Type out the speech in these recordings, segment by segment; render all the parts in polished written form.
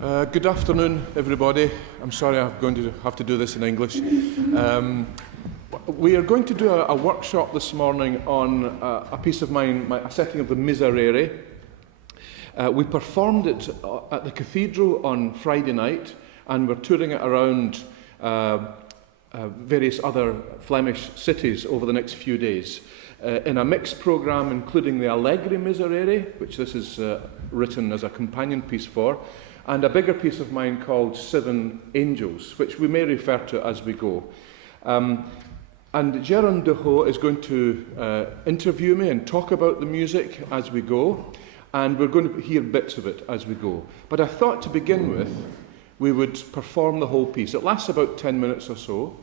Good afternoon, everybody. I'm sorry I'm going to have to do this in English. We are going to do a workshop this morning on a piece of mine, a setting of the Miserere. We performed it at the cathedral on Friday night, and we're touring it around various other Flemish cities over the next few days. In a mixed programme including the Allegri Miserere, which this is written as a companion piece for, and a bigger piece of mine called Seven Angels, which we may refer to as we go. And Jeroen is going to interview me and talk about the music as we go, and we're going to hear bits of it as we go. But I thought to begin with, we would perform the whole piece. It lasts about 10 minutes or so.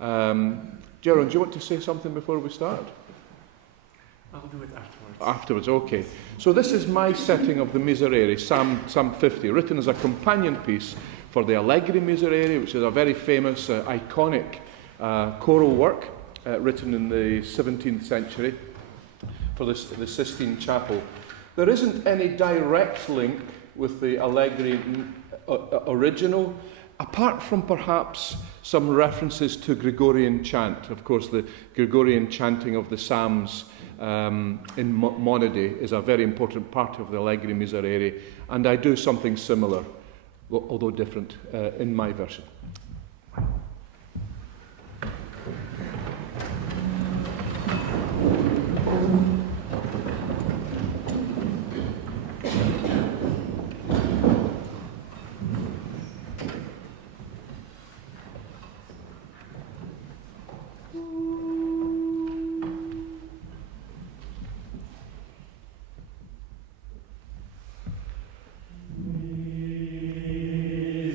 Jeroen, do you want to say something before we start? I'll do it afterwards. Afterwards, okay. So this is my setting of the Miserere, Psalm 50, written as a companion piece for the Allegri Miserere, which is a very famous, iconic choral work written in the 17th century for the Sistine Chapel. There isn't any direct link with the Allegri original, apart from perhaps some references to Gregorian chant. Of course, the Gregorian chanting of the Psalms in monody is a very important part of the Allegri Miserere, and I do something similar, although different, in my version.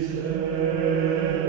Miserere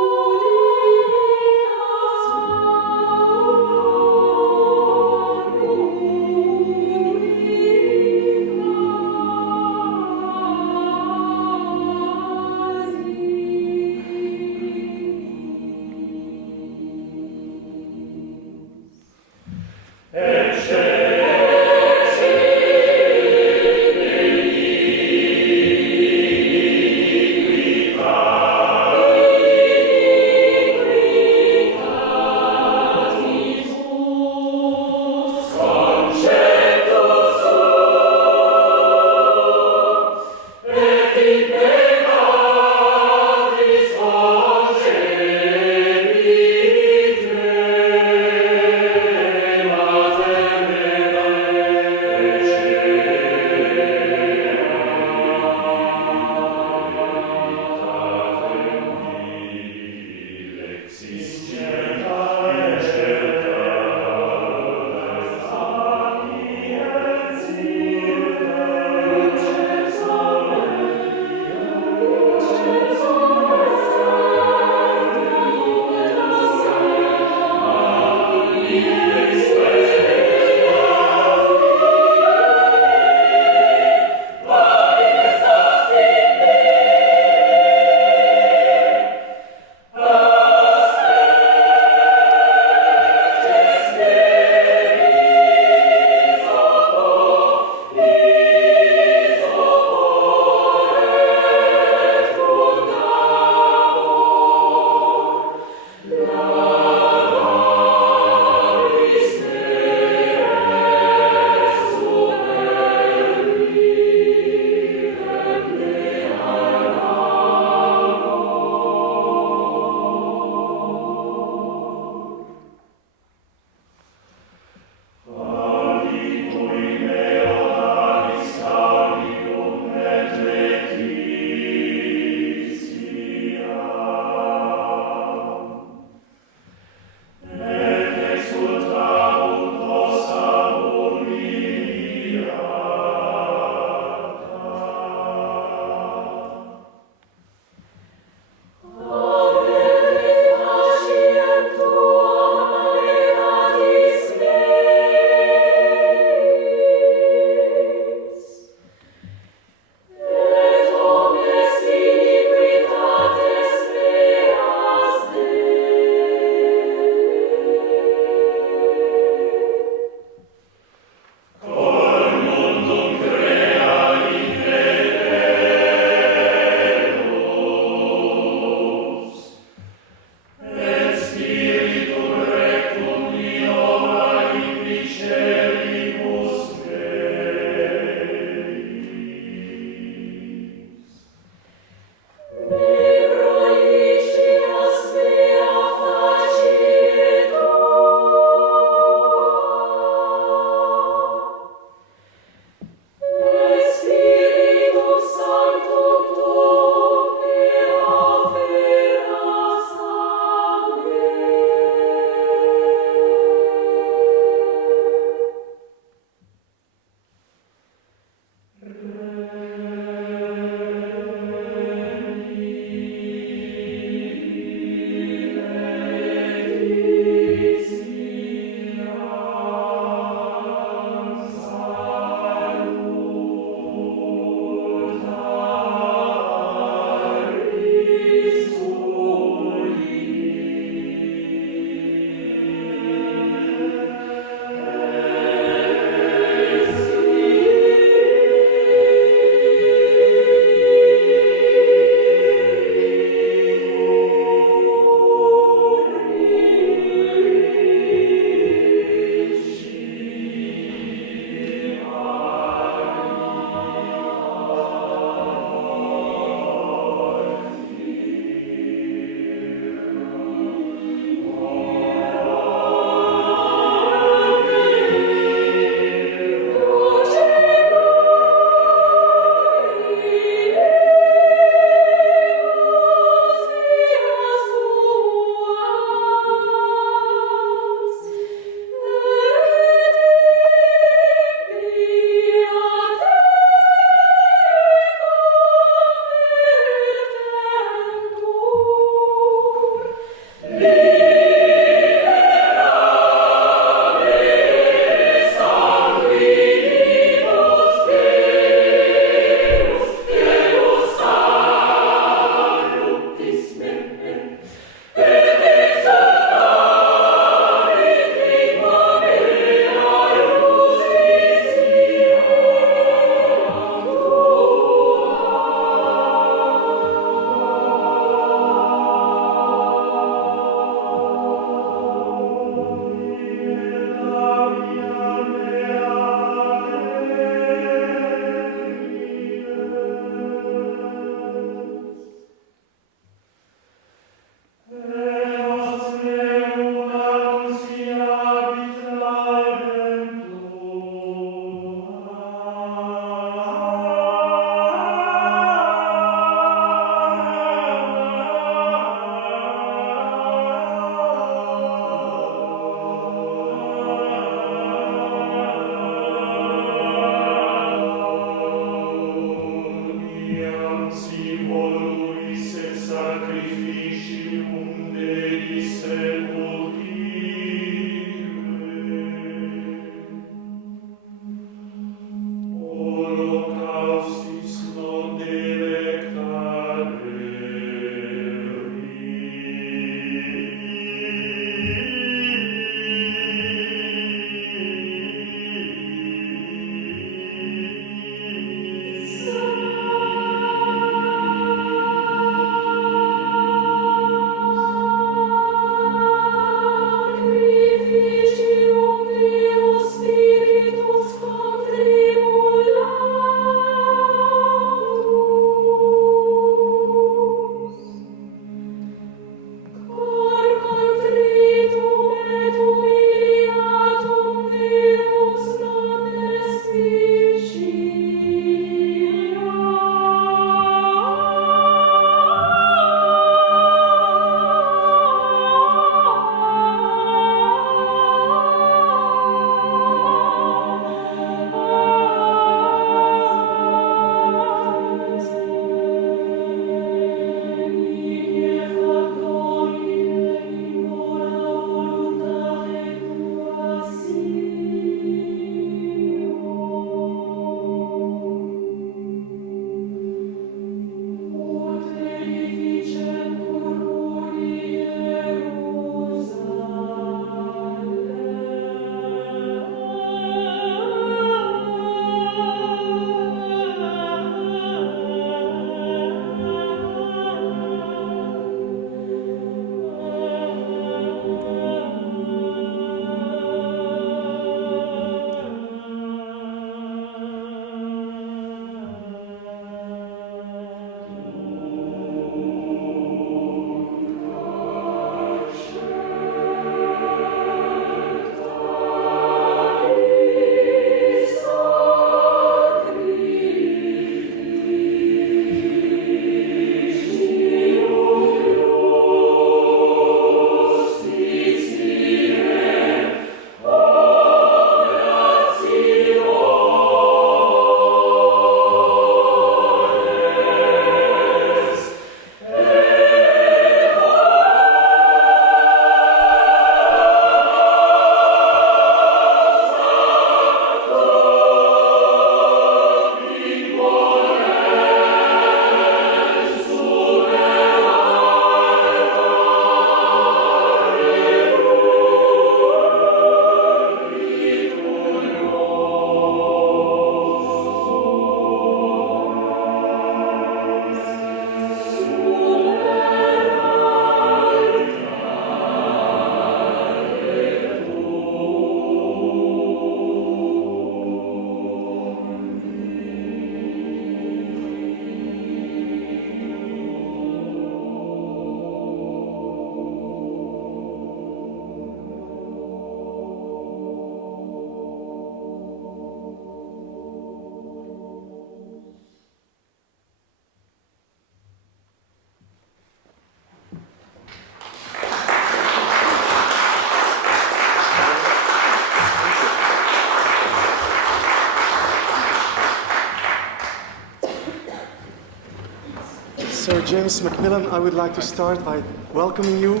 Sir James MacMillan, I would like to start by welcoming you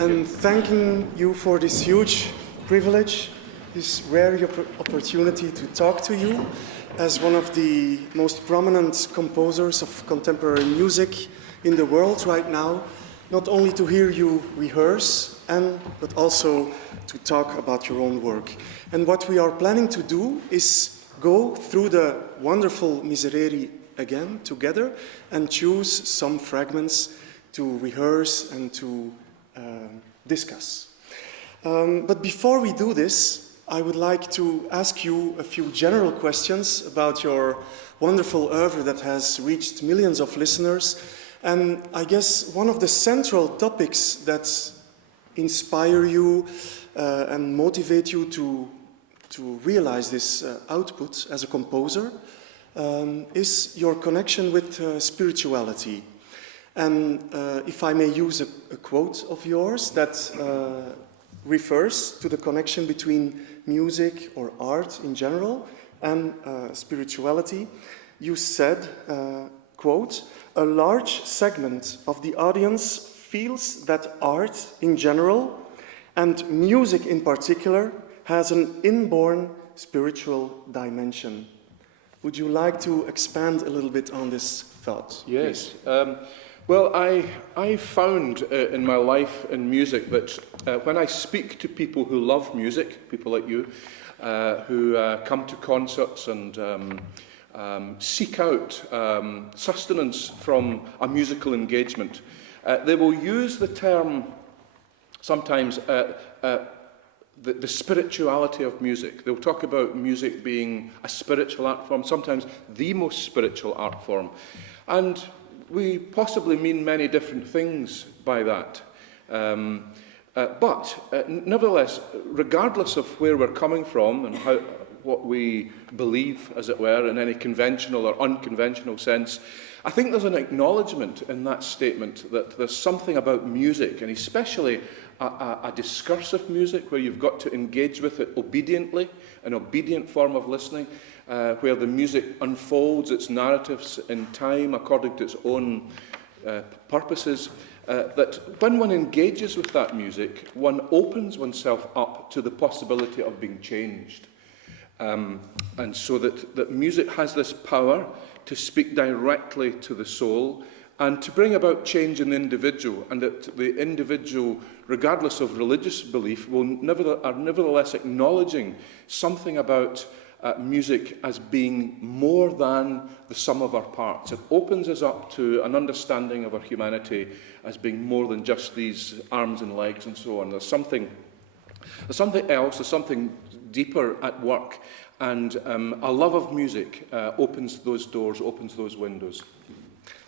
and thanking you for this huge privilege, this rare opportunity to talk to you as one of the most prominent composers of contemporary music in the world right now, not only to hear you rehearse, but also to talk about your own work. And what we are planning to do is go through the wonderful Miserere again together and choose some fragments to rehearse and to discuss. But before we do this, I would like to ask you a few general questions about your wonderful oeuvre that has reached millions of listeners. And I guess one of the central topics that inspire you and motivate you to realize this output as a composer is your connection with spirituality. And if I may use a quote of yours that refers to the connection between music or art in general and spirituality, you said, quote, "A large segment of the audience feels that art in general, and music in particular, has an inborn spiritual dimension." Would you like to expand a little bit on this thought? Yes. Well, I found in my life in music that when I speak to people who love music, people like you, who come to concerts and seek out sustenance from a musical engagement, they will use the term sometimes the spirituality of music. They'll talk about music being a spiritual art form, sometimes the most spiritual art form. And we possibly mean many different things by that. But nevertheless, regardless of where we're coming from and what we believe, as it were, in any conventional or unconventional sense, I think there's an acknowledgement in that statement that there's something about music, and especially a discursive music where you've got to engage with it obediently, an obedient form of listening, where the music unfolds its narratives in time according to its own purposes, that when one engages with that music, one opens oneself up to the possibility of being changed. And so that music has this power to speak directly to the soul and to bring about change in the individual, and that the individual, regardless of religious belief, are nevertheless acknowledging something about music as being more than the sum of our parts. It opens us up to an understanding of our humanity as being more than just these arms and legs and so on. There's something else, there's something deeper at work, and a love of music opens those doors, opens those windows.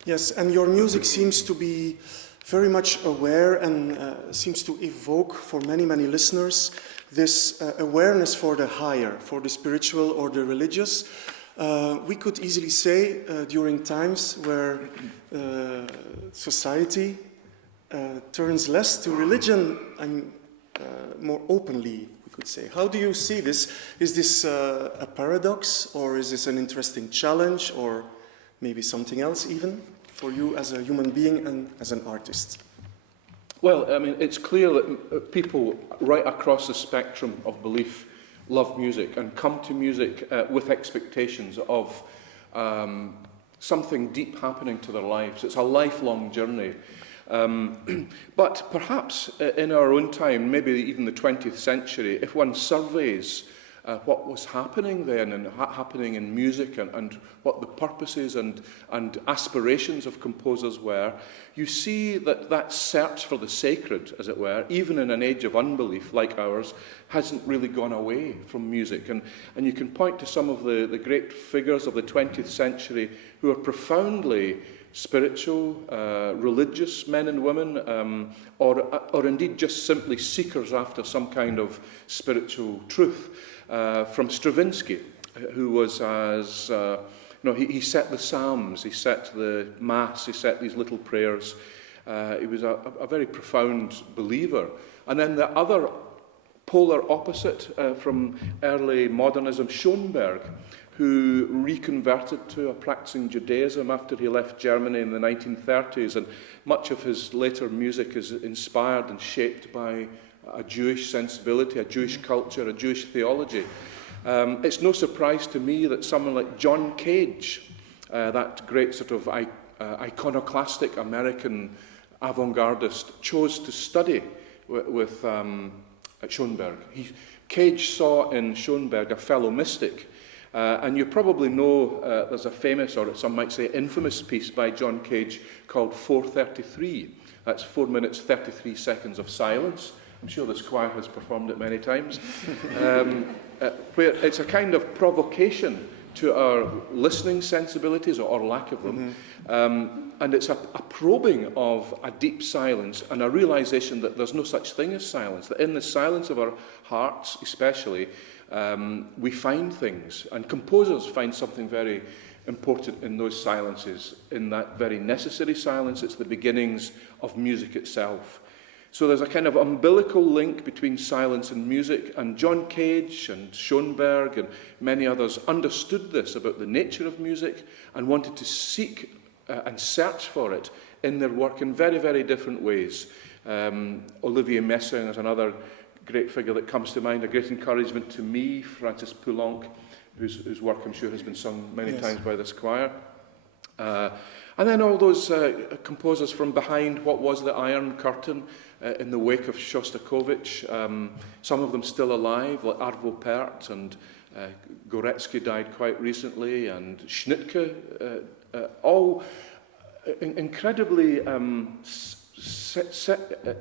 Yes, and your music seems to be very much aware and seems to evoke for many, many listeners this awareness for the higher, for the spiritual or the religious. We could easily say during times where society turns less to religion and more openly, we could say. How do you see this? Is this a paradox, or is this an interesting challenge, or maybe something else even for you as a human being and as an artist? Well, I mean, it's clear that people right across the spectrum of belief love music and come to music with expectations of something deep happening to their lives. It's a lifelong journey. But perhaps in our own time, maybe even the 20th century, if one surveys what was happening then and happening in music and what the purposes and aspirations of composers were, you see that search for the sacred, as it were, even in an age of unbelief like ours, hasn't really gone away from music. And you can point to some of the great figures of the 20th century who are profoundly spiritual, religious men and women, or indeed just simply seekers after some kind of spiritual truth. From Stravinsky, who was he set the Psalms, he set the Mass, he set these little prayers. He was a very profound believer. And then the other polar opposite from early modernism, Schoenberg, who reconverted to a practicing Judaism after he left Germany in the 1930s, and much of his later music is inspired and shaped by a Jewish sensibility, a Jewish culture, a Jewish theology. It's no surprise to me that someone like John Cage, that great sort of iconoclastic American avant-gardist, chose to study with Schoenberg. Cage saw in Schoenberg a fellow mystic. And you probably know there's a famous, or some might say infamous, piece by John Cage called 4:33. That's 4 minutes 33 seconds of silence. I'm sure this choir has performed it many times. Where it's a kind of provocation to our listening sensibilities, or lack of them. And it's a probing of a deep silence and a realization that there's no such thing as silence, that in the silence of our hearts especially, we find things, and composers find something very important in those silences. In that very necessary silence, it's the beginnings of music itself. So there's a kind of umbilical link between silence and music, and John Cage and Schoenberg and many others understood this about the nature of music and wanted to seek and search for it in their work in very, very different ways. Olivier Messiaen is another great figure that comes to mind, a great encouragement to me, Francis Poulenc, whose work I'm sure has been sung many times by this choir. And then all those composers from behind what was the Iron Curtain in the wake of Shostakovich, some of them still alive, like Arvo Pärt, and Gorecki died quite recently, and Schnittke, all incredibly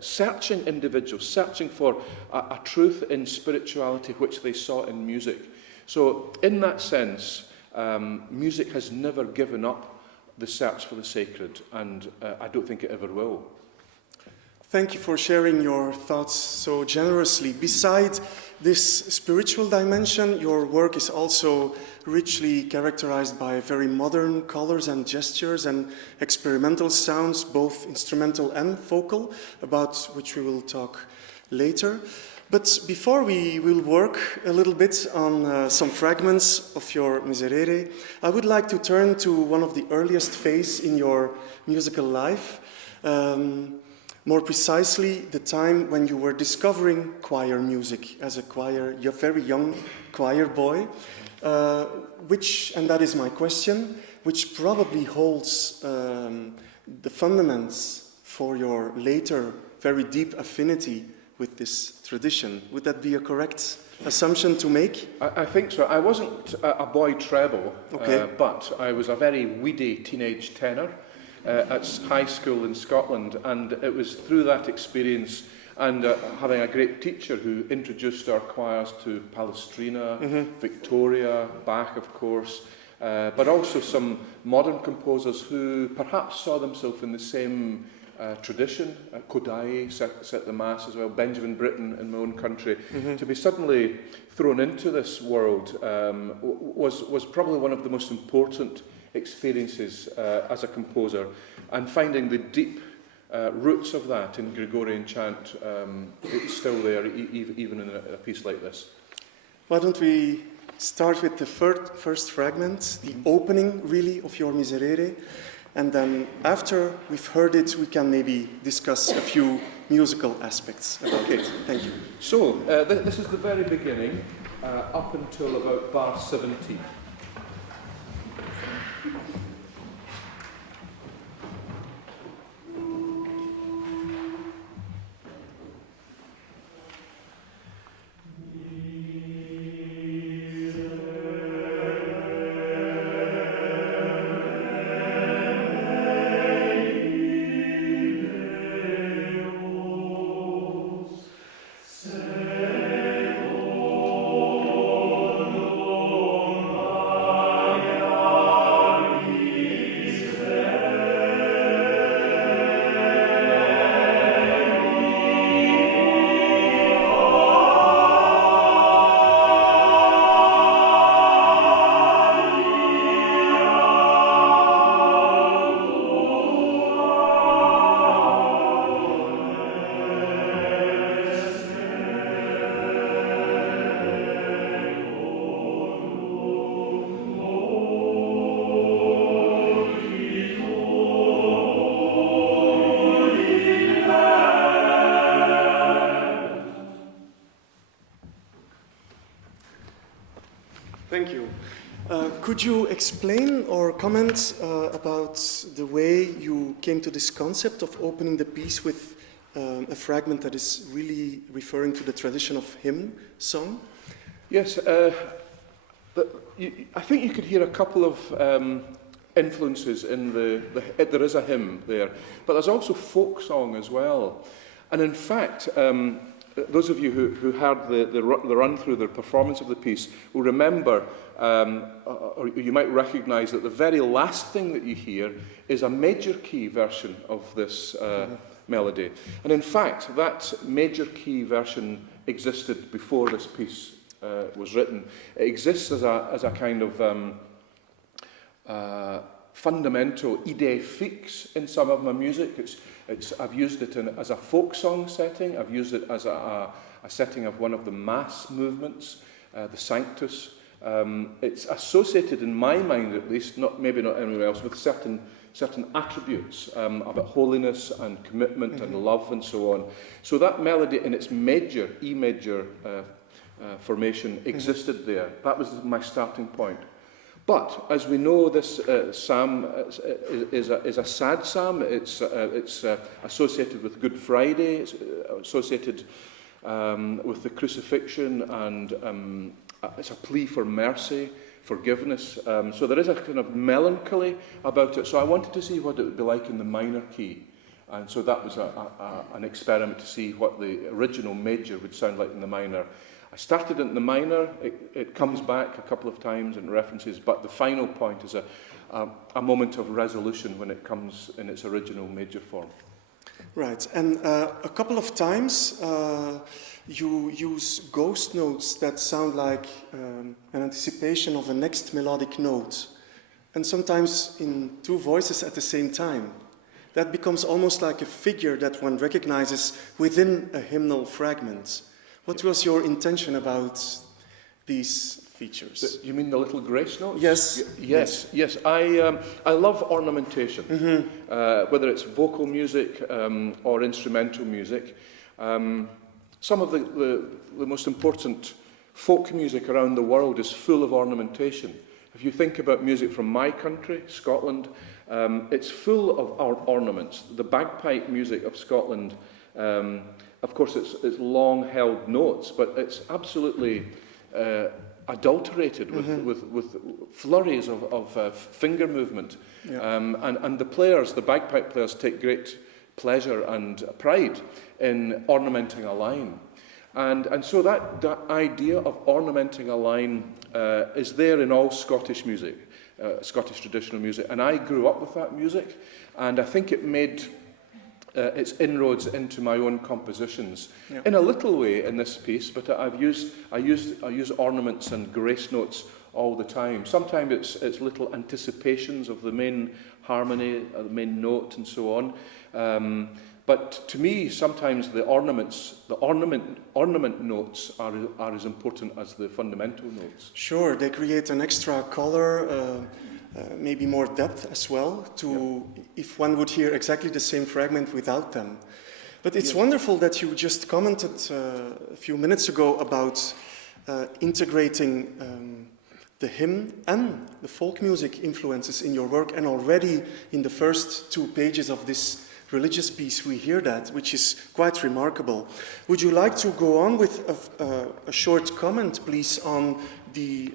searching individuals, searching for a truth in spirituality which they saw in music. So in that sense, music has never given up the search for the sacred, and I don't think it ever will. Thank you for sharing your thoughts so generously. Beside this spiritual dimension, your work is also richly characterized by very modern colors and gestures and experimental sounds, both instrumental and vocal, about which we will talk later. But before we will work a little bit on some fragments of your Miserere, I would like to turn to one of the earliest phases in your musical life. More precisely, the time when you were discovering choir music as a very young choir boy, and that is my question, which probably holds the fundaments for your later very deep affinity with this tradition. Would that be a correct assumption to make? I think so. I wasn't a boy treble, but I was a very weedy teenage tenor at high school in Scotland, and it was through that experience and having a great teacher who introduced our choirs to Palestrina, Victoria, Bach, of course, but also some modern composers who perhaps saw themselves in the same tradition. Kodaly set the Mass as well, Benjamin Britten in my own country. To be suddenly thrown into this world was probably one of the most important experiences as a composer, and finding the deep roots of that in Gregorian chant, it's still there even in a piece like this. Why don't we start with the first fragment, the opening really of your Miserere, and then after we've heard it, we can maybe discuss a few musical aspects about it. Thank you. So, this is the very beginning, up until about bar 17. Thank you. Could you explain or comment about the way you came to this concept of opening the piece with a fragment that is really referring to the tradition of hymn song? Yes, I think you could hear a couple of influences in there is a hymn there, but there's also folk song as well. And in fact, those of you who heard the run-through, the performance of the piece, will remember, or you might recognise that the very last thing that you hear is a major key version of this melody. And in fact, that major key version existed before this piece was written. It exists as a kind of fundamental idée fixe in some of my music. I've used it as a folk song setting. I've used it as a setting of one of the Mass movements, the Sanctus. It's associated, in my mind at least, maybe not anywhere else, with certain certain attributes about holiness and commitment and love and so on. So that melody in its major, E major formation existed there. That was my starting point. But as we know, this psalm is a sad psalm. It's associated with Good Friday. It's associated with the crucifixion, and it's a plea for mercy, forgiveness. So there is a kind of melancholy about it. So I wanted to see what it would be like in the minor key. And so that was an experiment to see what the original major would sound like in the minor. I started it in the minor. It comes back a couple of times in references, but the final point is a moment of resolution when it comes in its original major form. Right, and a couple of times you use ghost notes that sound like an anticipation of a next melodic note, and sometimes in two voices at the same time. That becomes almost like a figure that one recognizes within a hymnal fragment. What was your intention about these features? You mean the little grace notes? Yes. Yes. I love ornamentation, whether it's vocal music or instrumental music. Some of the most important folk music around the world is full of ornamentation. If you think about music from my country, Scotland, it's full of ornaments. The bagpipe music of Scotland, of course, it's long-held notes, but it's absolutely adulterated with flurries of finger movement. Yeah. And the bagpipe players, take great pleasure and pride in ornamenting a line. And so that idea of ornamenting a line is there in all Scottish music, Scottish traditional music. And I grew up with that music, and I think it made its inroads into my own compositions in a little way in this piece. But I use ornaments and grace notes all the time. Sometimes it's little anticipations of the main harmony, the main note, and so on. But to me, sometimes the ornament notes are as important as the fundamental notes. Sure, they create an extra color, maybe more depth as well, if one would hear exactly the same fragment without them. But it's wonderful that you just commented a few minutes ago about integrating the hymn and the folk music influences in your work, and already in the first 2 pages of this religious piece we hear that, which is quite remarkable. Would you like to go on with a short comment, please, on the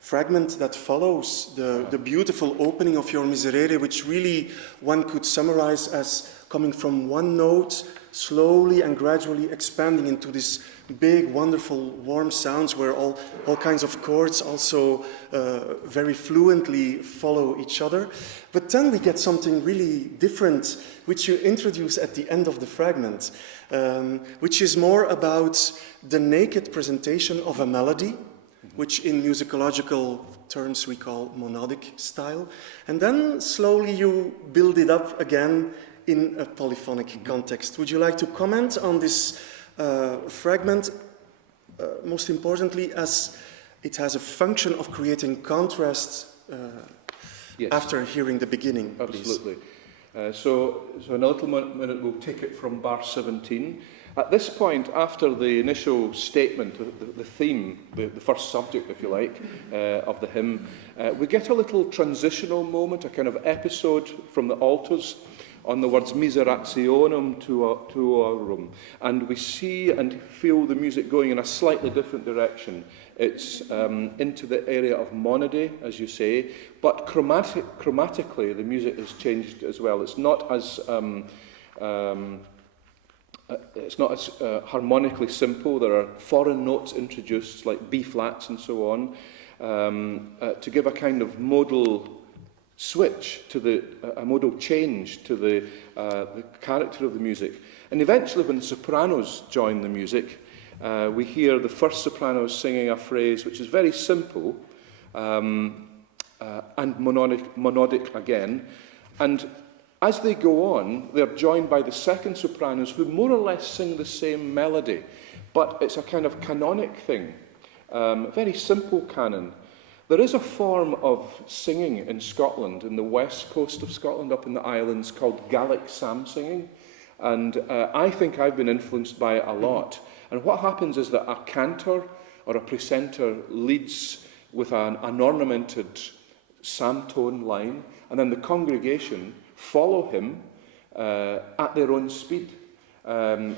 fragment that follows, the beautiful opening of your Miserere, which really one could summarize as coming from one note, slowly and gradually expanding into this big, wonderful, warm sounds where all kinds of chords also very fluently follow each other. But then we get something really different, which you introduce at the end of the fragment, which is more about the naked presentation of a melody, which in musicological terms we call monodic style. And then slowly you build it up again in a polyphonic context. Would you like to comment on this fragment, most importantly, as it has a function of creating contrast after hearing the beginning? Absolutely. So in a little minute we'll take it from bar 17. At this point, after the initial statement, the theme, the first subject, if you like, of the hymn, we get a little transitional moment, a kind of episode from the altars on the words miserationem tuorum, and we see and feel the music going in a slightly different direction. It's into the area of monody, as you say, but chromatically the music has changed as well. It's not as harmonically simple. There are foreign notes introduced, like B flats and so on, to give a kind of modal switch to a modal change to the character of the music. And eventually, when the sopranos join the music, we hear the first sopranos singing a phrase which is very simple and monodic again. And as they go on, they're joined by the second sopranos, who more or less sing the same melody, but it's a kind of canonic thing, very simple canon. There is a form of singing in Scotland, in the west coast of Scotland, up in the islands, called Gaelic psalm singing. And I think I've been influenced by it a lot. And what happens is that a cantor or a precentor leads with an ornamented psalm tone line, and then the congregation follow him at their own speed. I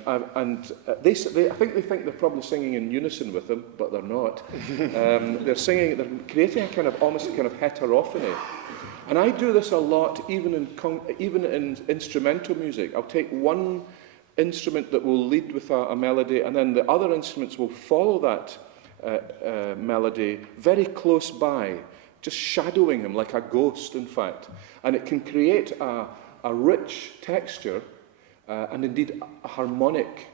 think they think they're probably singing in unison with him, but they're not. They're creating a kind of almost a kind of heterophony. And I do this a lot, even in instrumental music. I'll take one instrument that will lead with a melody, and then the other instruments will follow that melody very close by, just shadowing him like a ghost, in fact. And it can create a rich texture and indeed a harmonic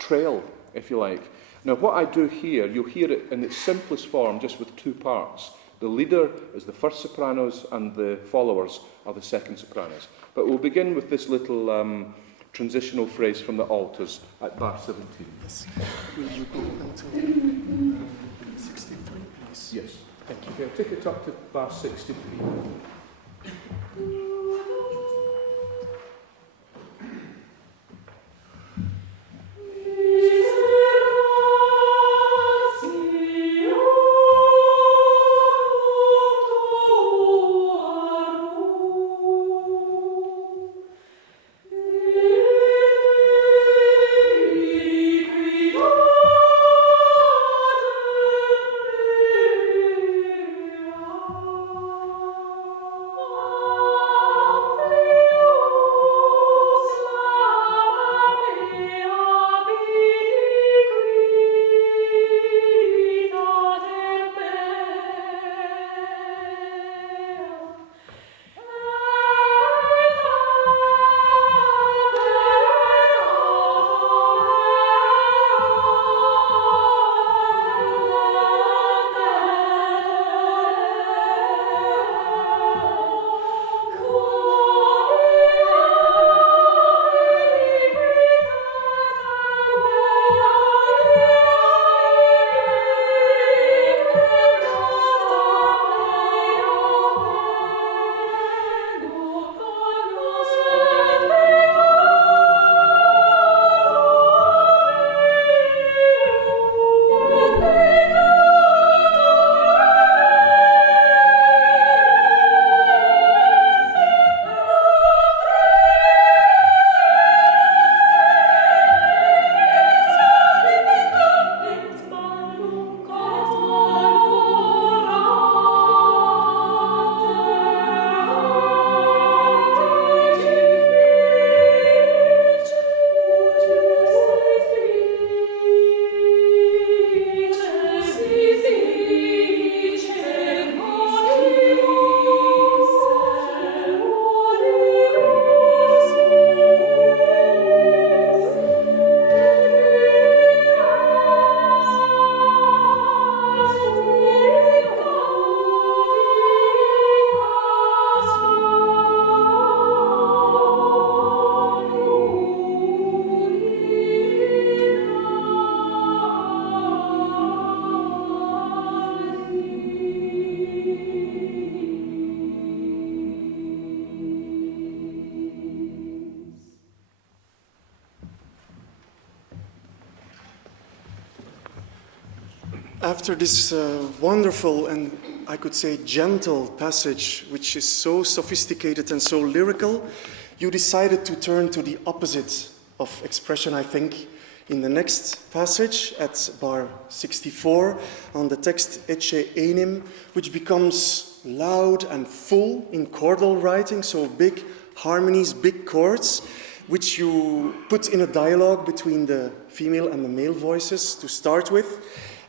trail, if you like. Now, what I do here, you'll hear it in its simplest form, just with two parts. The leader is the first sopranos, and the followers are the second sopranos. But we'll begin with this little transitional phrase from the altos at bar 17. Yes. Will you go until 63, please? Yes. Thank you. Okay, take it up to bar 63. After this wonderful and, I could say, gentle passage, which is so sophisticated and so lyrical, you decided to turn to the opposite of expression, I think, in the next passage at bar 64 on the text Ecce Enim, which becomes loud and full in chordal writing, so big harmonies, big chords, which you put in a dialogue between the female and the male voices to start with.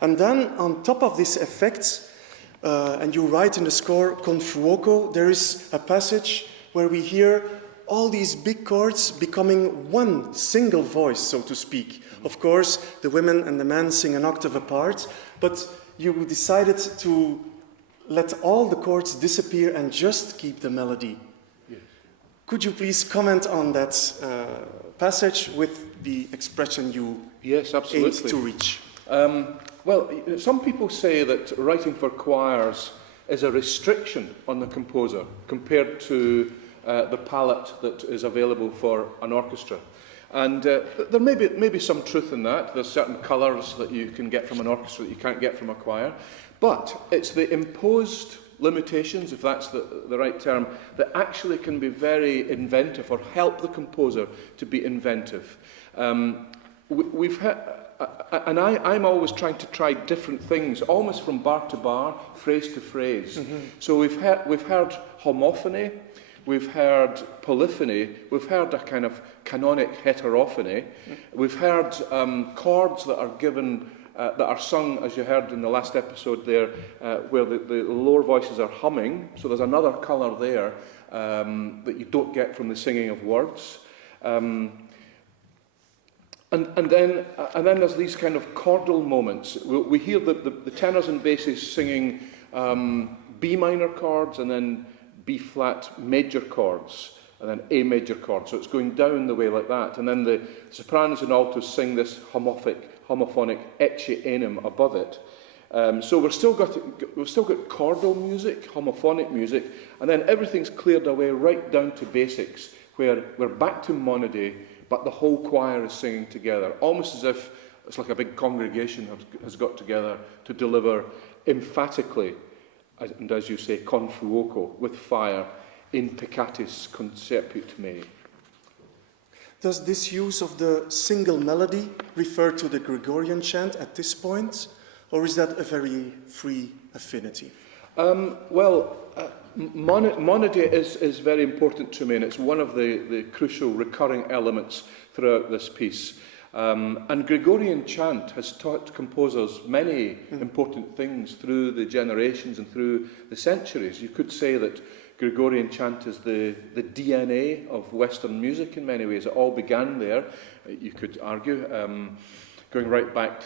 And then, on top of this effect, and you write in the score, con fuoco, there is a passage where we hear all these big chords becoming one single voice, so to speak. Of course, the women and the men sing an octave apart, but you decided to let all the chords disappear and just keep the melody. Yes. Could you please comment on that passage with the expression you aimed to reach? Well, some people say that writing for choirs is a restriction on the composer compared to the palette that is available for an orchestra. And there may be some truth in that. There's certain colours that you can get from an orchestra that you can't get from a choir. But it's the imposed limitations, if that's the right term, that actually can be very inventive or help the composer to be inventive. We've had, and I'm always trying to try different things, almost from bar to bar, phrase to phrase. Mm-hmm. So we've heard homophony, we've heard polyphony, we've heard a kind of canonic heterophony, we've heard chords that are given, that are sung, as you heard in the last episode there, where the lower voices are humming, so there's another colour there that you don't get from the singing of words. And then there's these kind of chordal moments. We hear the tenors and basses singing B minor chords and then B flat major chords and then A major chords. So it's going down the way like that. And then the sopranos and altos sing this homophonic ecce enim above it. So we've still got chordal music, homophonic music, and then everything's cleared away right down to basics, where we're back to monody, but the whole choir is singing together, almost as if it's like a big congregation has got together to deliver emphatically, and as you say, con fuoco, with fire, in peccatis concepit me. Does this use of the single melody refer to the Gregorian chant at this point, or is that a very free affinity? Monody is very important to me, and it's one of the crucial recurring elements throughout this piece. And Gregorian chant has taught composers many important things through the generations and through the centuries. You could say that Gregorian chant is the DNA of Western music in many ways. It all began there, you could argue, going right back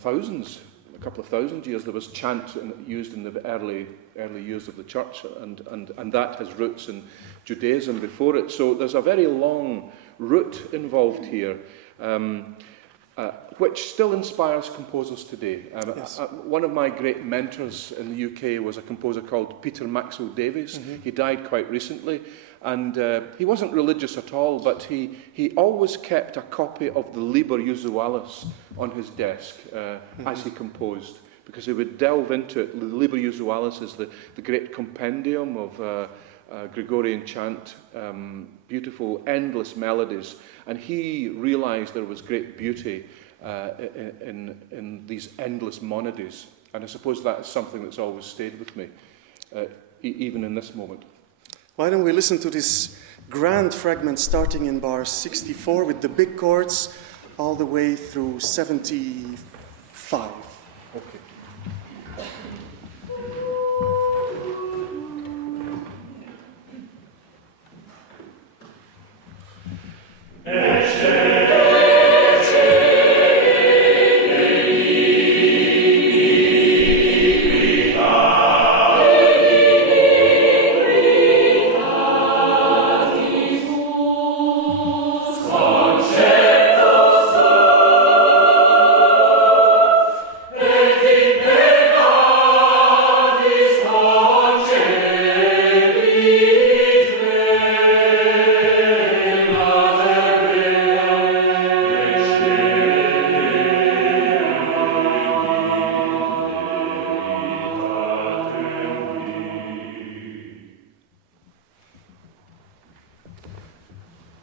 thousands. A couple of thousand years, there was chant used in the early years of the church, and that has roots in Judaism before it. So there's a very long root involved here, which still inspires composers today. Yes. One of my great mentors in the UK was a composer called Peter Maxwell Davies. Mm-hmm. He died quite recently, and he wasn't religious at all, but he always kept a copy of the Liber Usualis on his desk as he composed, because he would delve into it. The Liber Usualis is the great compendium of Gregorian chant, beautiful, endless melodies, and he realised there was great beauty in these endless monodies, and I suppose that is something that's always stayed with me, even in this moment. Why don't we listen to this grand fragment starting in bar 64 with the big chords all the way through 75. Okay.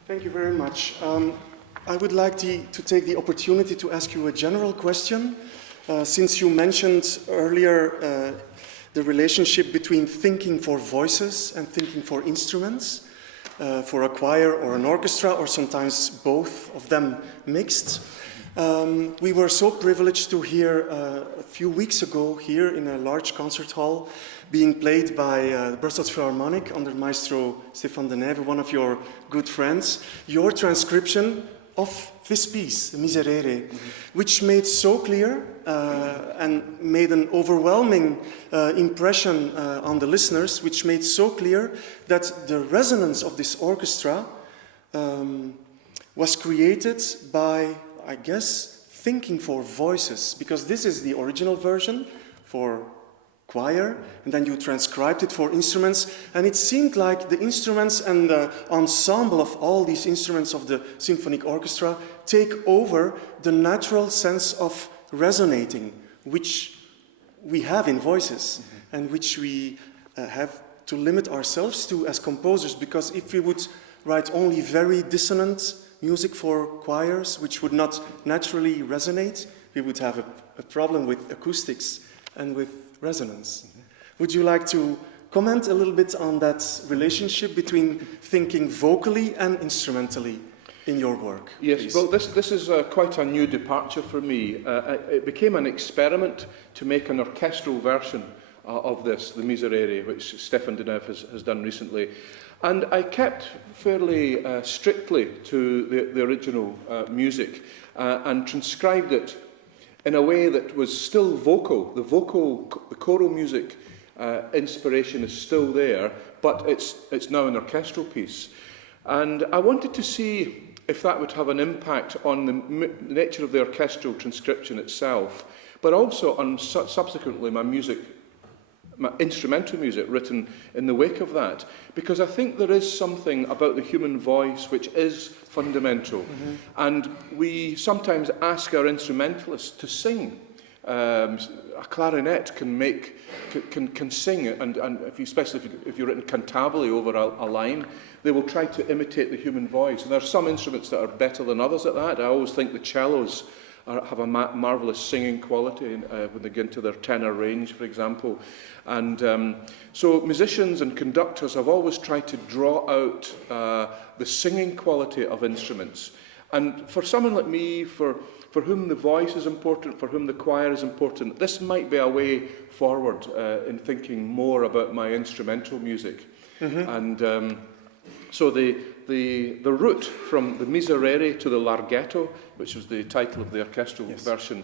Thank you very much. I would like to take the opportunity to ask you a general question. Since you mentioned earlier the relationship between thinking for voices and thinking for instruments, for a choir or an orchestra, or sometimes both of them mixed. We were so privileged to hear a few weeks ago here in a large concert hall being played by the Brussels Philharmonic under Maestro Stéphane Denève, one of your good friends, your transcription of this piece, the Miserere, which made so clear and made an overwhelming impression on the listeners, which made so clear that the resonance of this orchestra was created by, I guess, thinking for voices, because this is the original version for choir, and then you transcribed it for instruments, and it seemed like the instruments and the ensemble of all these instruments of the symphonic orchestra take over the natural sense of resonating, which we have in voices, and which we have to limit ourselves to as composers, because if we would write only very dissonant music for choirs, which would not naturally resonate, we would have a problem with acoustics and with resonance. Would you like to comment a little bit on that relationship between thinking vocally and instrumentally in your work? Yes, please? well, this is quite a new departure for me. It became an experiment to make an orchestral version of this, the Miserere, which Stefan Denev has done recently. And I kept fairly strictly to the original music and transcribed it in a way that was still vocal. The choral music inspiration is still there, but it's now an orchestral piece. And I wanted to see if that would have an impact on the nature of the orchestral transcription itself, but also on subsequently my instrumental music written in the wake of that, because I think there is something about the human voice which is fundamental, and we sometimes ask our instrumentalists to sing. A clarinet can sing, and especially if you've written cantabile over a line, they will try to imitate the human voice. And there are some instruments that are better than others at that. I always think the cellos have a marvellous singing quality when they get into their tenor range, for example. And so musicians and conductors have always tried to draw out the singing quality of instruments. And for someone like me, for whom the voice is important, for whom the choir is important, this might be a way forward in thinking more about my instrumental music. And so the route from the Miserere to the Larghetto, which was the title of the orchestral version,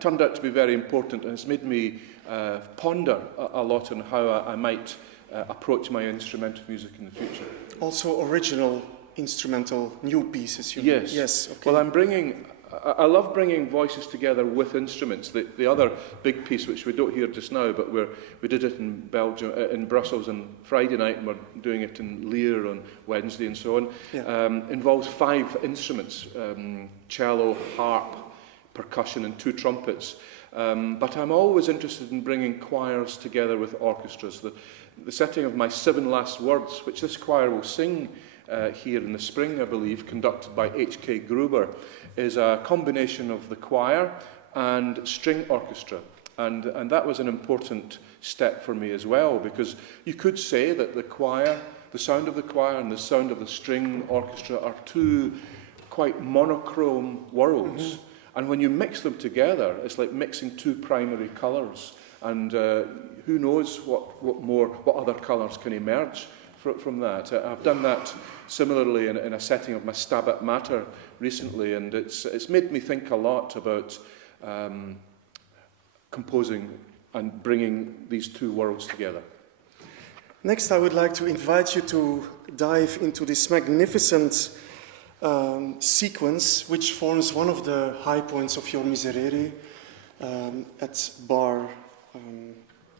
turned out to be very important, and it's made me ponder a lot on how I might approach my instrumental music in the future. Also original instrumental new pieces. Yes. Yes. Okay. Well, I love bringing voices together with instruments. The other big piece, which we don't hear just now, but we did it in Belgium, in Brussels on Friday night, and we're doing it in Leer on Wednesday and so on, involves 5 instruments, cello, harp, percussion and 2 trumpets. But I'm always interested in bringing choirs together with orchestras. The setting of my 7 Last Words, which this choir will sing here in the spring, I believe, conducted by H.K. Gruber, is a combination of the choir and string orchestra. And that was an important step for me as well, because you could say that the choir, the sound of the choir and the sound of the string orchestra are 2 quite monochrome worlds. And when you mix them together, it's like mixing 2 primary colours. And who knows what other colours can emerge from that. I've done that similarly in a setting of my Stabat Mater recently, and it's made me think a lot about composing and bringing these 2 worlds together. Next, I would like to invite you to dive into this magnificent sequence, which forms one of the high points of your Miserere, at bar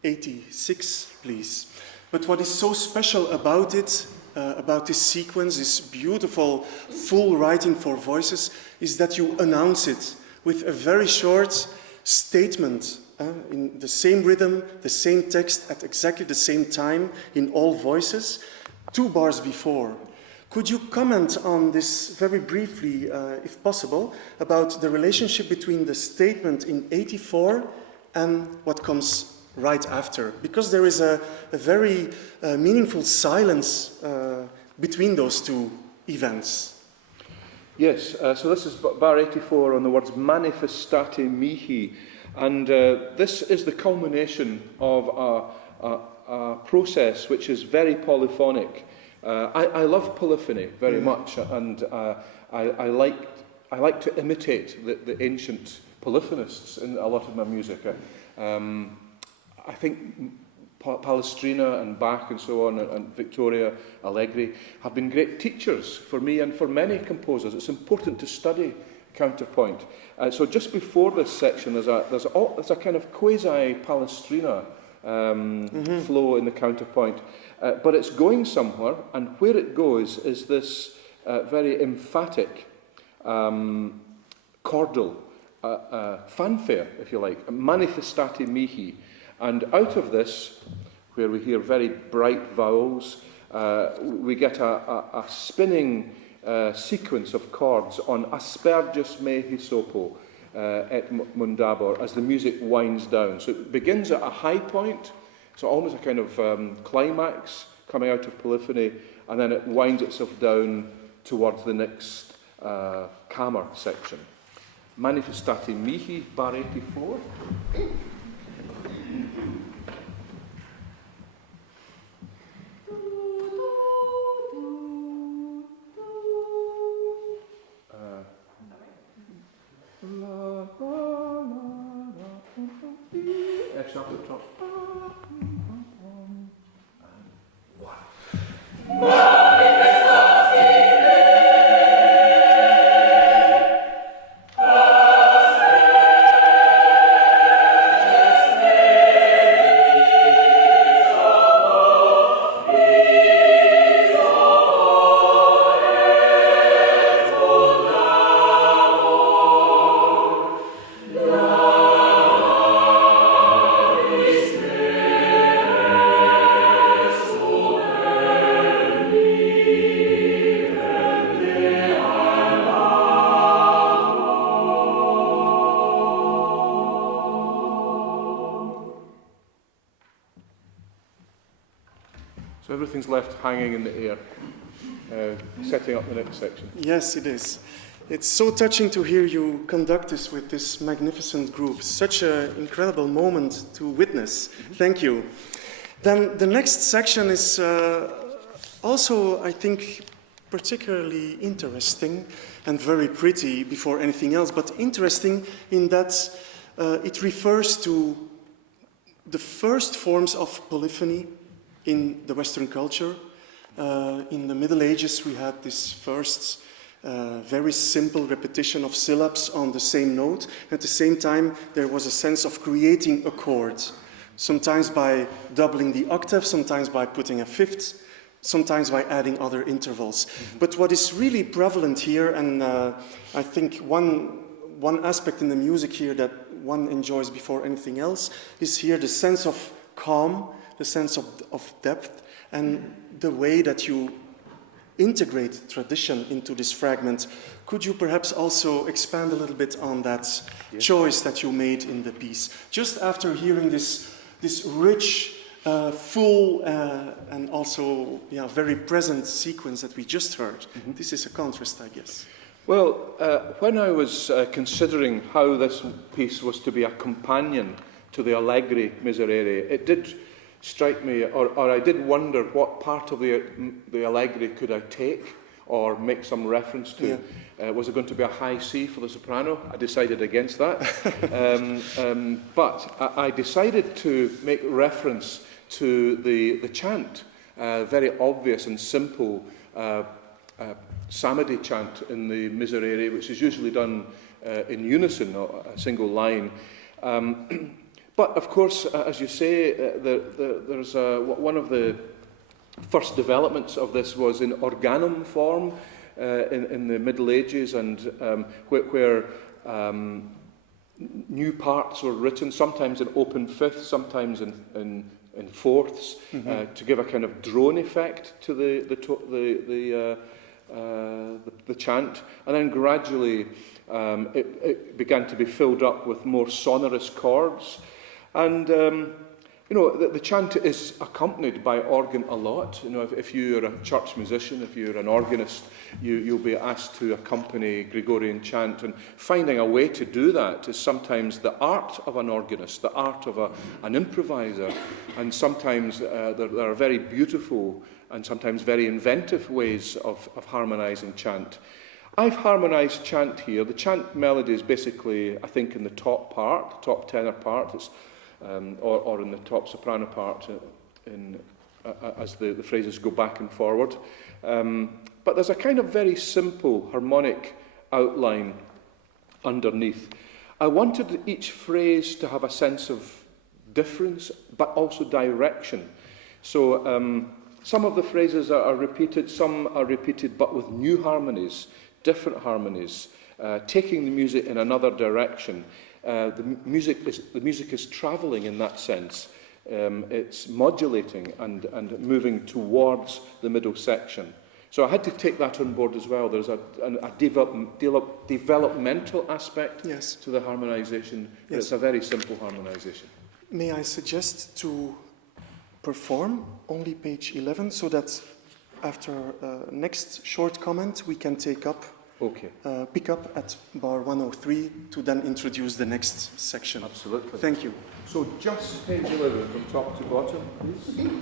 86, please. But what is so special about it, about this sequence, this beautiful full writing for voices, is that you announce it with a very short statement in the same rhythm, the same text at exactly the same time in all voices, 2 bars before. Could you comment on this very briefly, if possible, about the relationship between the statement in 84 and what comes right after? Because there is a very meaningful silence between those 2 events. Yes, so this is bar 84 on the words manifestate mihi, and this is the culmination of a process which is very polyphonic. I love polyphony very much, and I like to imitate the ancient polyphonists in a lot of my music. I think Palestrina and Bach and so on, and Victoria Allegri have been great teachers for me and for many composers. It's important to study counterpoint. So just before this section, there's a kind of quasi-Palestrina flow in the counterpoint. But it's going somewhere, and where it goes is this very emphatic chordal fanfare, if you like, manifestati mihi. And out of this, where we hear very bright vowels, we get a spinning sequence of chords on aspergus me hisopo et mundabor as the music winds down. So it begins at a high point, so almost a kind of climax coming out of polyphony, and then it winds itself down towards the next calmer section. Manifestati mihi bareti 4. F sharp at the top. So everything's left hanging in the air, setting up the next section. Yes, it is. It's so touching to hear you conduct this with this magnificent group. Such an incredible moment to witness. Thank you. Then the next section is also, I think, particularly interesting and very pretty before anything else, but interesting in that it refers to the first forms of polyphony in the Western culture. In the Middle Ages, we had this first very simple repetition of syllables on the same note. At the same time, there was a sense of creating a chord, sometimes by doubling the octave, sometimes by putting a fifth, sometimes by adding other intervals. But what is really prevalent here, and I think one aspect in the music here that one enjoys before anything else, is here the sense of calm, the sense of depth, and the way that you integrate tradition into this fragment. Could you perhaps also expand a little bit on that choice that you made in the piece? Just after hearing this rich, full, and also very present sequence that we just heard. This is a contrast, I guess. Well, when I was considering how this piece was to be a companion to the Allegri Miserere, it did strike me, or I did wonder what part of the Allegri could I take or make some reference to. Was it going to be a high C for the soprano? I decided against that. But I decided to make reference to the chant, very obvious and simple Samedi chant in the Miserere, which is usually done in unison, not a single line. But of course, as you say, there's one of the first developments of this was in organum form in the Middle Ages, and where new parts were written, sometimes in open fifths, sometimes in fourths, to give a kind of drone effect to the chant, and then gradually it began to be filled up with more sonorous chords. And, the chant is accompanied by organ a lot. If you're a church musician, if you're an organist, you'll be asked to accompany Gregorian chant. And finding a way to do that is sometimes the art of an organist, the art of an improviser. And sometimes there are very beautiful and sometimes very inventive ways of harmonizing chant. I've harmonized chant here. The chant melody is basically, I think, in the top part, top tenor part. It's or in the top soprano part as the phrases go back and forward. But there's a kind of very simple harmonic outline underneath. I wanted each phrase to have a sense of difference, but also direction. So some of the phrases are repeated, some are repeated but with new harmonies, different harmonies, taking the music in another direction. The music is travelling in that sense. It's modulating and moving towards the middle section. So I had to take that on board as well. There's a developmental aspect to the harmonisation, but it's a very simple harmonisation. May I suggest to perform only page 11 so that after next short comment we can pick up at bar 103 to then introduce the next section. Absolutely. Thank you. So just page 11 from top to bottom, please.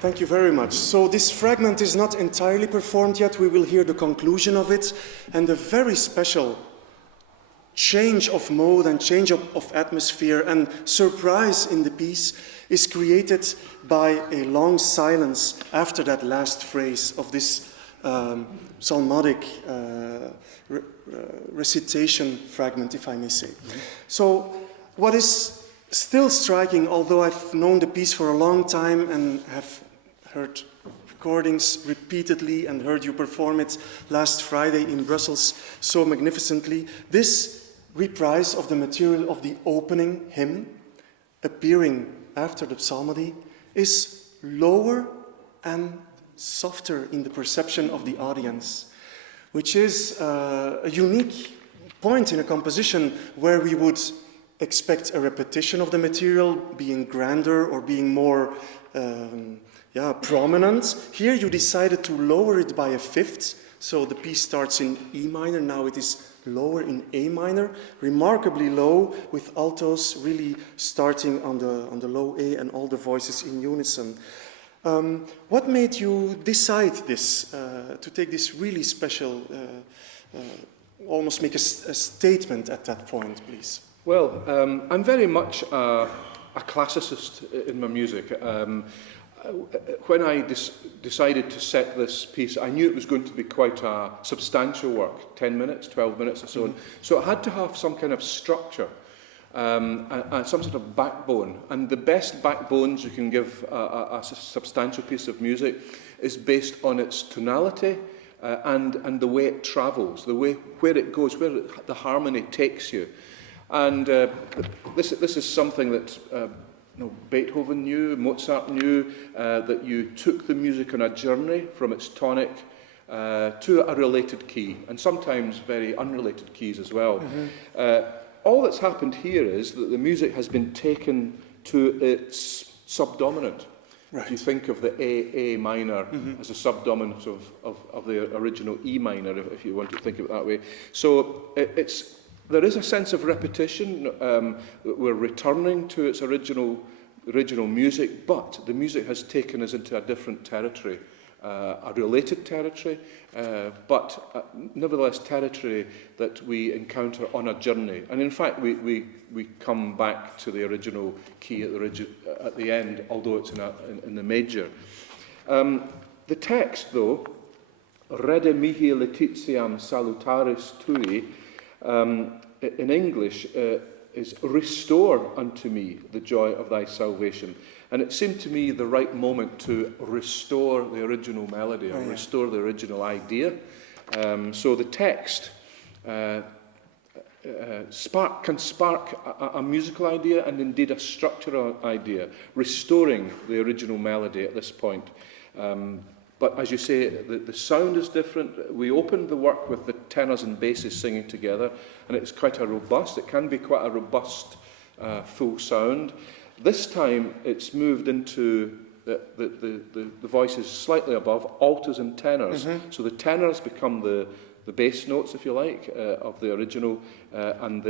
Thank you very much. So this fragment is not entirely performed yet. We will hear the conclusion of it and a very special change of mode and change of atmosphere and surprise in the piece is created by a long silence after that last phrase of this psalmodic recitation fragment, if I may say. Mm-hmm. So what is still striking, although I've known the piece for a long time and have heard recordings repeatedly and heard you perform it last Friday in Brussels so magnificently, this reprise of the material of the opening hymn appearing after the psalmody is lower and softer in the perception of the audience, which is a unique point in a composition where we would expect a repetition of the material being grander or being more prominent. Here you decided to lower it by a fifth, so the piece starts in E minor, now it is lower in A minor, remarkably low, with altos really starting on the low A and all the voices in unison. What made you decide this, to take this really special, almost make a statement at that point, please? Well, I'm very much a classicist in my music. When I decided to set this piece, I knew it was going to be quite a substantial work, 10 minutes, 12 minutes or so. Mm-hmm. So it had to have some kind of structure, and some sort of backbone. And the best backbones you can give a substantial piece of music is based on its tonality and the way it travels, the way where it goes, where the harmony takes you. And this is something that Beethoven knew, Mozart knew, that you took the music on a journey from its tonic to a related key, and sometimes very unrelated keys as well. Mm-hmm. All that's happened here is that the music has been taken to its subdominant. Right. If you think of the A minor mm-hmm. as a subdominant of the original E minor, if you want to think of it that way. So there is a sense of repetition. We're returning to its original music, but the music has taken us into a different territory, a related territory, but nevertheless territory that we encounter on a journey. And in fact, we come back to the original key at the end, although it's in the major. The text, though, Rede mihi laetitiam salutaris tui, in English is "Restore unto me the joy of thy salvation." And it seemed to me the right moment to restore the original melody, or restore the original idea. So the text can spark a musical idea and indeed a structural idea, restoring the original melody at this point. But as you say, the sound is different. We opened the work with the tenors and basses singing together, and it can be quite a robust full sound. This time it's moved into the voices slightly above, altos and tenors. Mm-hmm. So the tenors become the bass notes, if you like, of the original, and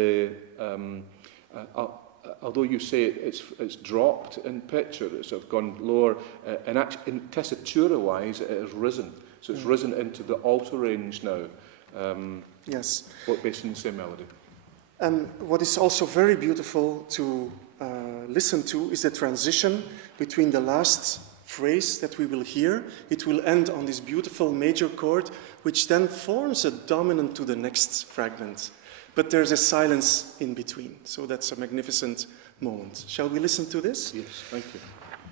although you say it's dropped in pitch, or it's sort of gone lower, in tessitura-wise, it has risen. So it's risen into the alto range now. Yes. Based on the same melody. And what is also very beautiful to listen to is the transition between the last phrase that we will hear. It will end on this beautiful major chord, which then forms a dominant to the next fragment. But there's a silence in between, so that's a magnificent moment. Shall we listen to this? Yes, thank you.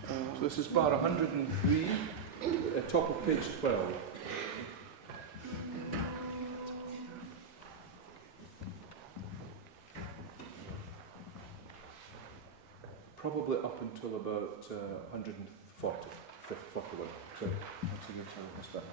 So this is bar 103, top of page 12. Probably up until about 140, 41. So, that's a good time. What's that?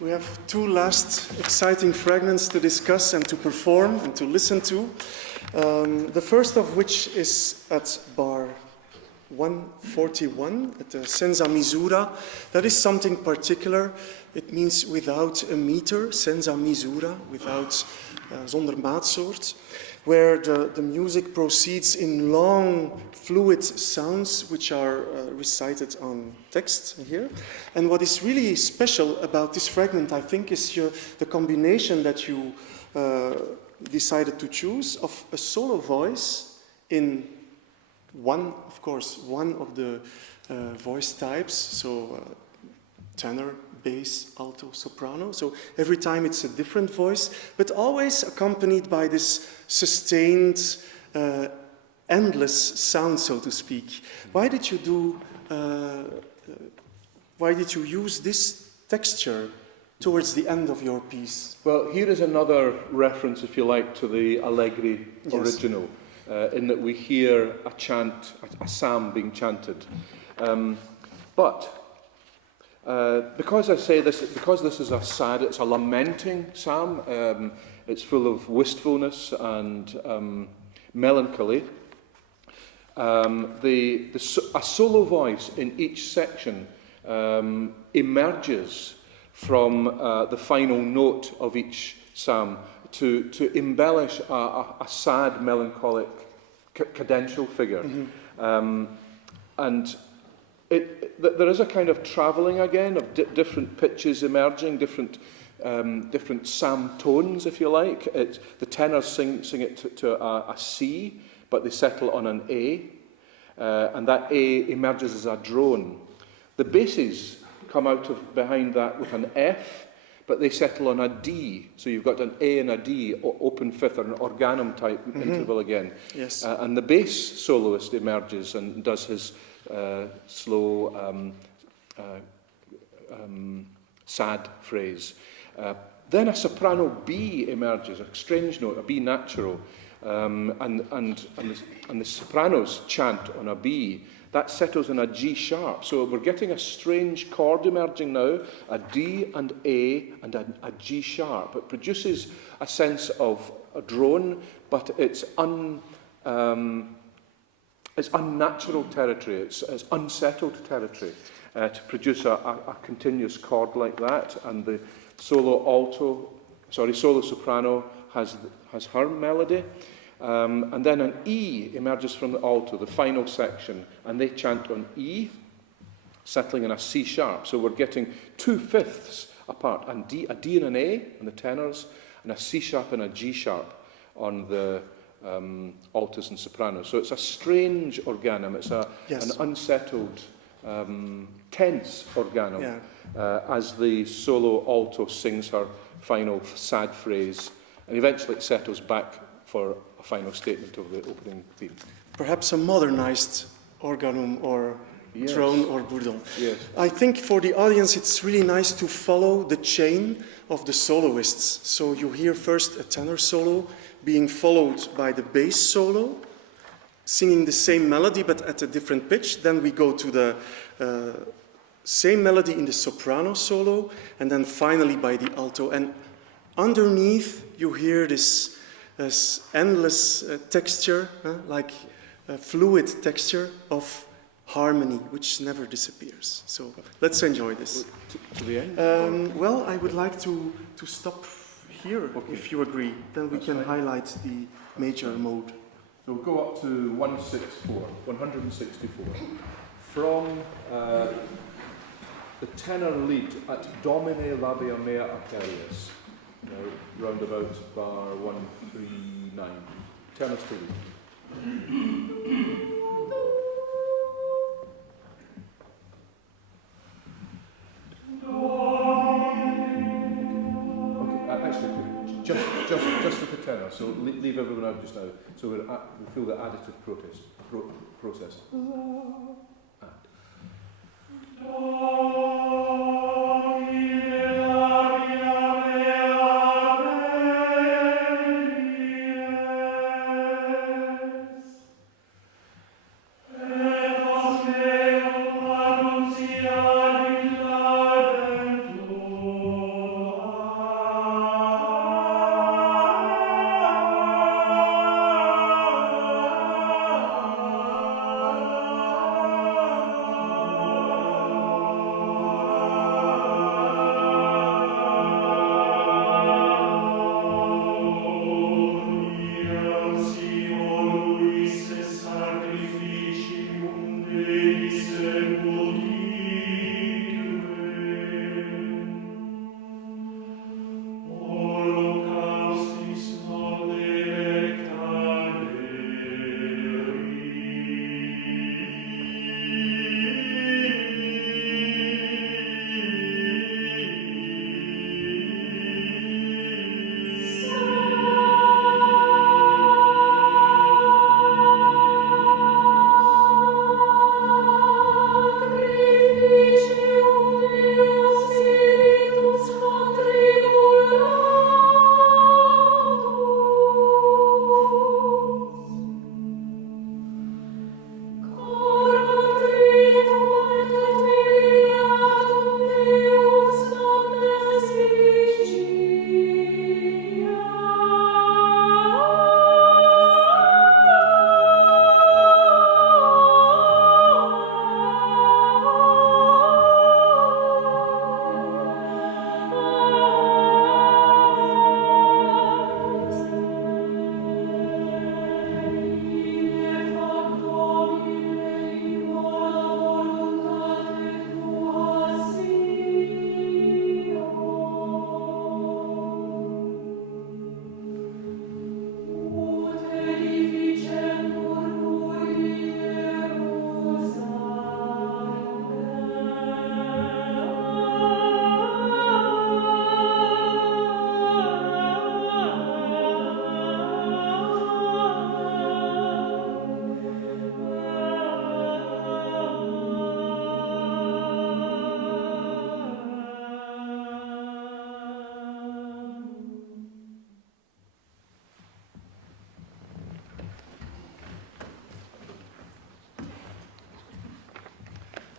We have two last exciting fragments to discuss and to perform and to listen to. The first of which is at bar 141 at the senza misura. That is something particular. It means without a meter, senza misura, without zonder maatsoort, where the music proceeds in long, fluid sounds which are recited on text here. And what is really special about this fragment, I think, is the combination that you decided to choose of a solo voice in one of the voice types, so tenor, bass, alto, soprano. So every time it's a different voice, but always accompanied by this sustained, endless sound, so to speak. Why did you use this texture towards the end of your piece? Well, here is another reference, if you like, to the Allegri original, in that we hear a chant, a psalm being chanted. Because I say this, because this is it's a lamenting psalm, it's full of wistfulness and melancholy. A solo voice in each section emerges from the final note of each psalm to embellish a sad, melancholic, cadential figure. And there is a kind of travelling again of different pitches emerging, different psalm tones, if you like. The tenors sing it to a C, but they settle on an A, and that A emerges as a drone. The basses come out of behind that with an F, but they settle on a D. So you've got an A and a D, open fifth, or an organum type interval again. Yes. And the bass soloist emerges and does his slow, sad phrase. Then a soprano B emerges, a strange note, a B natural, and the sopranos chant on a B. That settles in a G sharp. So we're getting a strange chord emerging now, a D and A and a G sharp. It produces a sense of a drone, but it's unnatural territory, it's unsettled territory to produce a continuous chord like that. And the solo soprano has her melody. And then an E emerges from the alto, the final section, and they chant on E, settling in a C sharp. So we're getting 2/5 apart, and a D and an A on the tenors, and a C sharp and a G sharp on the altos and sopranos. So it's a strange organum. It's an unsettled, tense organum, as the solo alto sings her final sad phrase, and eventually it settles back for a final statement of the opening theme. Perhaps a modernized organum or drone or bourdon. Yes. I think for the audience it's really nice to follow the chain of the soloists. So you hear first a tenor solo being followed by the bass solo, singing the same melody but at a different pitch. Then we go to the same melody in the soprano solo, and then finally by the alto. And underneath you hear this endless texture, like a fluid texture of harmony, which never disappears. So let's enjoy this. To the end? Well, I would like to stop here, if you agree. Then we can highlight the major mode. So we'll go up to 164. From the tenor lead at Domine labia mea Aperius. Round about bar 139. Tenors to lead. Actually, just with the tenor. So leave everyone out just now. So we'll feel the additive process.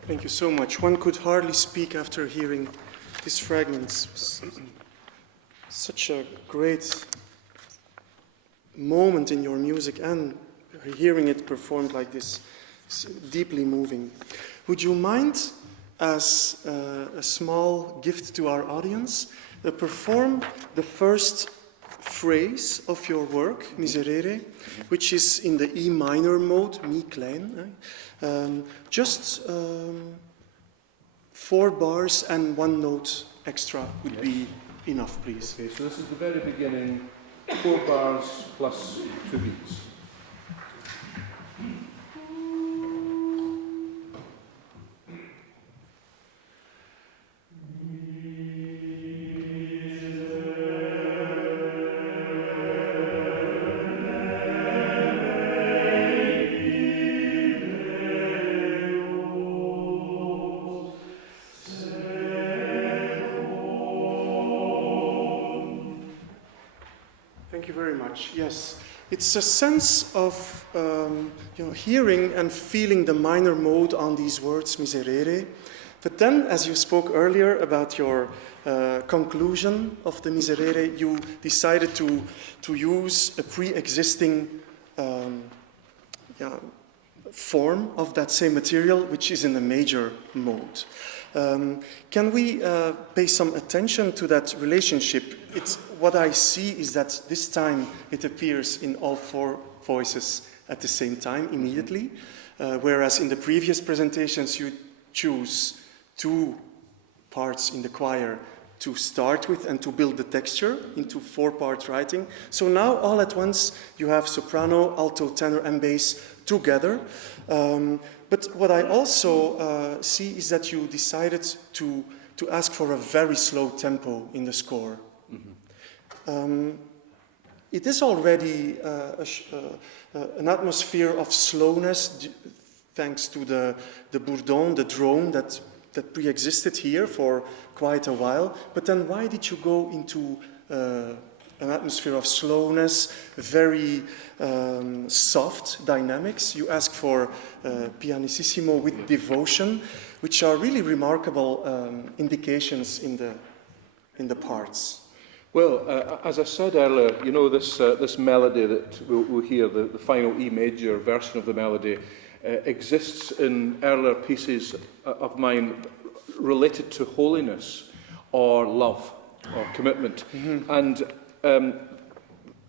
Thank you so much. One could hardly speak after hearing these fragments. Such a great moment in your music, and hearing it performed like this is deeply moving. Would you mind, as a small gift to our audience, perform the first phrase of your work, Miserere, which is in the E minor mode, Mi klein. Just 4 bars and 1 note extra would be enough, please. Okay, so this is the very beginning, 4 bars plus 2 beats. Yes, it's a sense of hearing and feeling the minor mode on these words, Miserere. But then, as you spoke earlier about your conclusion of the Miserere, you decided to use a pre-existing form of that same material, which is in the major mode. Can we pay some attention to that relationship? What I see is that this time it appears in all 4 voices at the same time, immediately, whereas in the previous presentations you choose 2 parts in the choir to start with and to build the texture into 4-part writing. So now all at once you have soprano, alto, tenor and bass together. But what I also see is that you decided to ask for a very slow tempo in the score. Mm-hmm. It is already an atmosphere of slowness thanks to the bourdon, the drone that pre-existed here for quite a while. But then why did you go into an atmosphere of slowness, very soft dynamics? You ask for pianissimo with devotion, which are really remarkable indications in the parts. Well, as I said earlier, you know, this melody that we'll hear, the final E major version of the melody, exists in earlier pieces of mine related to holiness or love or commitment. Mm-hmm. And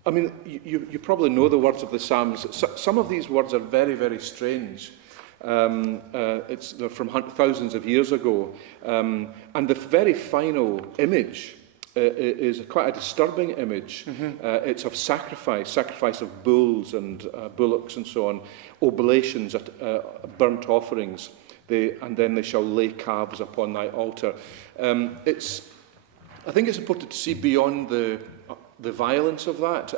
I mean, you probably know the words of the Psalms. Some of these words are very, very strange. They're from thousands of years ago. And the very final image is quite a disturbing image. Mm-hmm. It's of sacrifice of bulls and bullocks and so on, oblations, burnt offerings, and then they shall lay calves upon thy altar. I think it's important to see beyond the violence of that,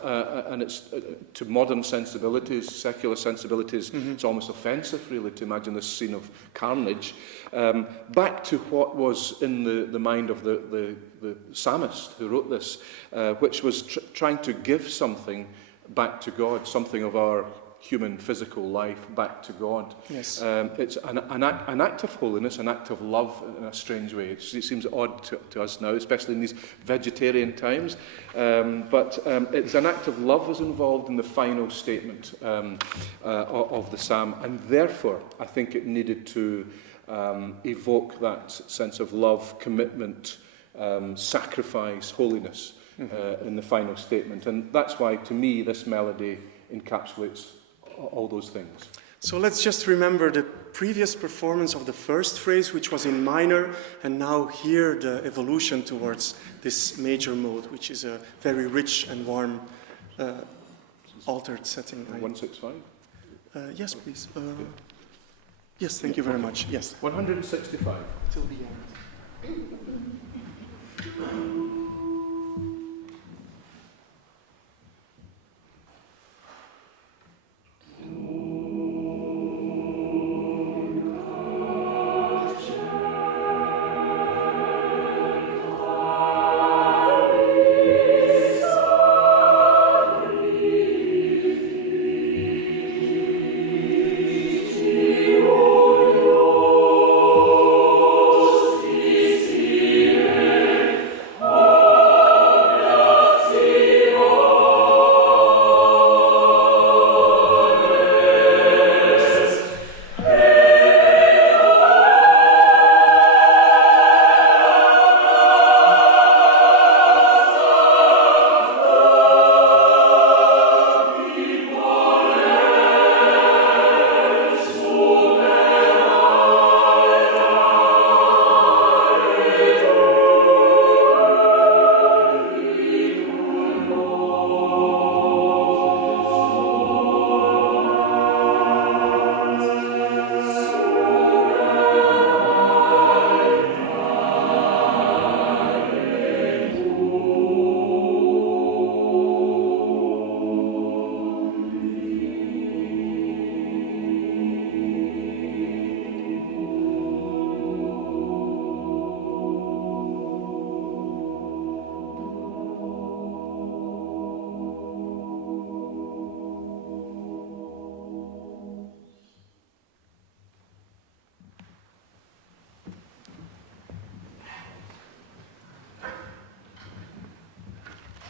and it's to modern sensibilities, secular sensibilities. Mm-hmm. It's almost offensive, really, to imagine this scene of carnage. Back to what was in the mind of the psalmist who wrote this, which was trying to give something back to God, something of our human physical life back to God. Yes. It's an act of holiness, an act of love in a strange way. It seems odd to us now, especially in these vegetarian times. But it's an act of love is involved in the final statement of the psalm, and therefore I think it needed to evoke that sense of love, commitment, sacrifice, holiness in the final statement. And that's why, to me, this melody encapsulates all those things. So let's just remember the previous performance of the first phrase, which was in minor, and now hear the evolution towards this major mode, which is a very rich and warm, altered setting. 165? Yes, please. Yes, thank you very much. Yes. 165. Till the end.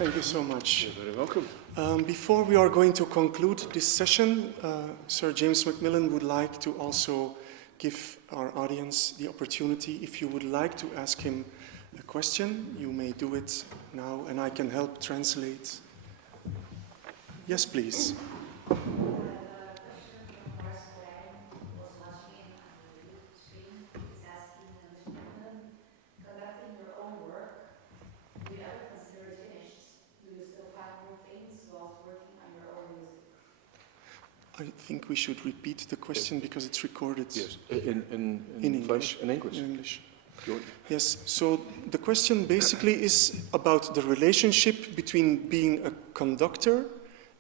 Thank you so much. You're very welcome. Before we are going to conclude this session, Sir James MacMillan would like to also give our audience the opportunity. If you would like to ask him a question, you may do it now, and I can help translate. Yes, please. I think we should repeat the question because it's recorded. Yes, in English. In English. In English. Yes, so the question basically is about the relationship between being a conductor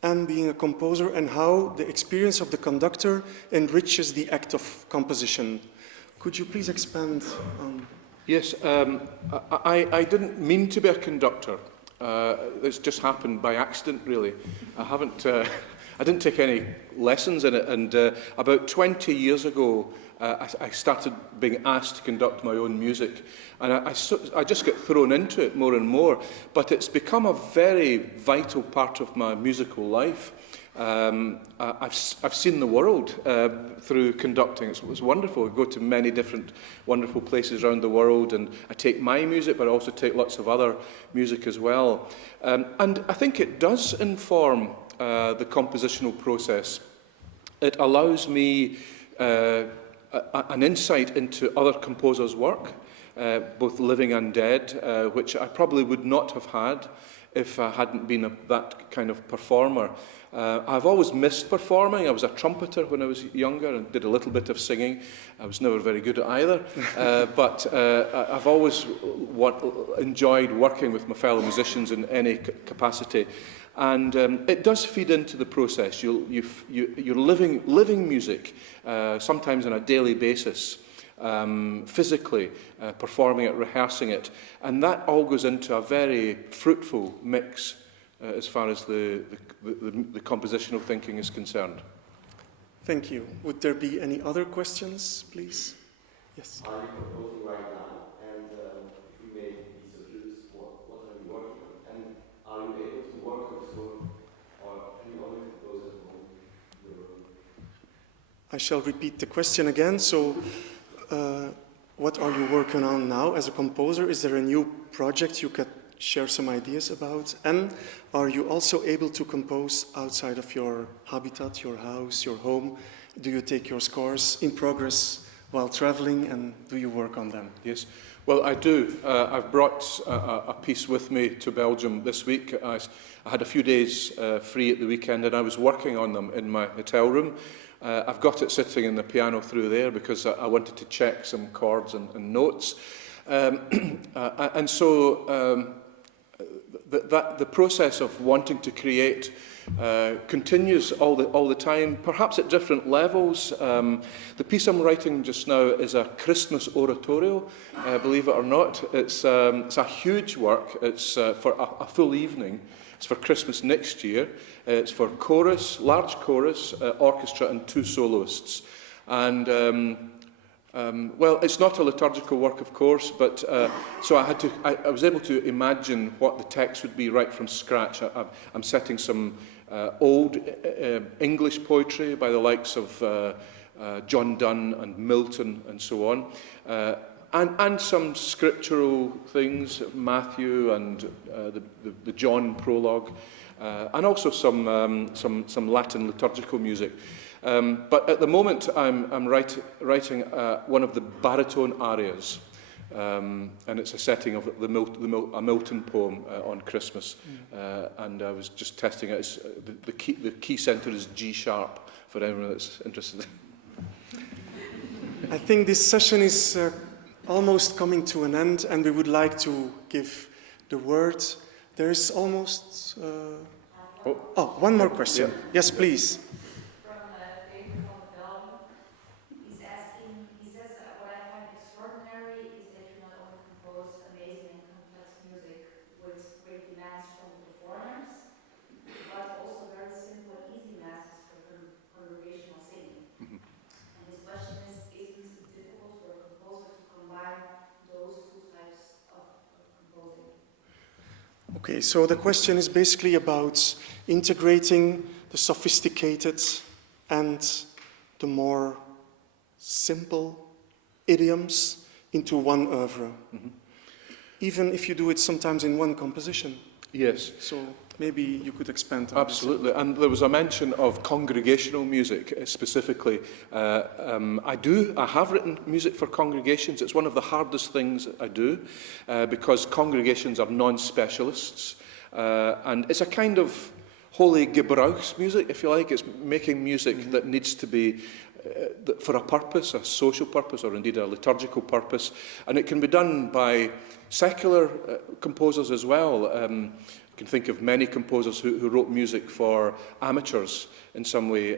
and being a composer, and how the experience of the conductor enriches the act of composition. Could you please expand on... Yes, I didn't mean to be a conductor. It's just happened by accident, really. I didn't take any lessons in it, and about 20 years ago, I started being asked to conduct my own music, and I just get thrown into it more and more, but it's become a very vital part of my musical life. I've seen the world through conducting. It's wonderful. I go to many different wonderful places around the world, and I take my music, but I also take lots of other music as well. And I think it does inform the compositional process. It allows me an insight into other composers' work, both living and dead, which I probably would not have had if I hadn't been that kind of performer. I've always missed performing. I was a trumpeter when I was younger and did a little bit of singing. I was never very good at either, but I've always enjoyed working with my fellow musicians in any capacity. And it does feed into the process. You're living music, sometimes on a daily basis, physically, performing it, rehearsing it. And that all goes into a very fruitful mix as far as the compositional thinking is concerned. Thank you. Would there be any other questions, please? Yes. Are you composing right now? And if you may be so curious, what are you working on? And are you able to work on this work, or can you only compose at home? I shall repeat the question again. So, what are you working on now as a composer? Is there a new project you could share some ideas about? And are you also able to compose outside of your habitat, your house, your home? Do you take your scores in progress while traveling, and do you work on them? Yes. Well, I do. I've brought a piece with me to Belgium this week. I had a few days free at the weekend, and I was working on them in my hotel room. I've got it sitting in the piano through there because I wanted to check some chords and notes. And so the process of wanting to create continues all the time, perhaps at different levels. The piece I'm writing just now is a Christmas oratorio, believe it or not. It's a huge work. It's for a full evening. It's for Christmas next year. It's for chorus, large chorus, orchestra, and 2 soloists. And well, it's not a liturgical work, of course, but so I was able to imagine what the text would be right from scratch. I'm setting some old English poetry by the likes of John Donne and Milton and so on, and some scriptural things, Matthew and the John prologue, and also some Latin liturgical music. But at the moment, I'm writing one of the baritone arias, and it's a setting of a Milton poem on Christmas. And I was just testing it. The key center is G sharp for anyone that's interested. I think this session is almost coming to an end, and we would like to give the word. There's almost... one more question. Yeah. Yes, please. Okay, so the question is basically about integrating the sophisticated and the more simple idioms into one oeuvre. Mm-hmm. Even if you do it sometimes in one composition. Yes. So maybe you could expand on Absolutely. this. And there was a mention of congregational music specifically. I have written music for congregations. It's one of the hardest things I do because congregations are non-specialists. And it's a kind of holy Gebrauchs music, if you like. It's making music that needs to be for a purpose, a social purpose, or indeed a liturgical purpose. And it can be done by secular composers as well. I can think of many composers who wrote music for amateurs in some way.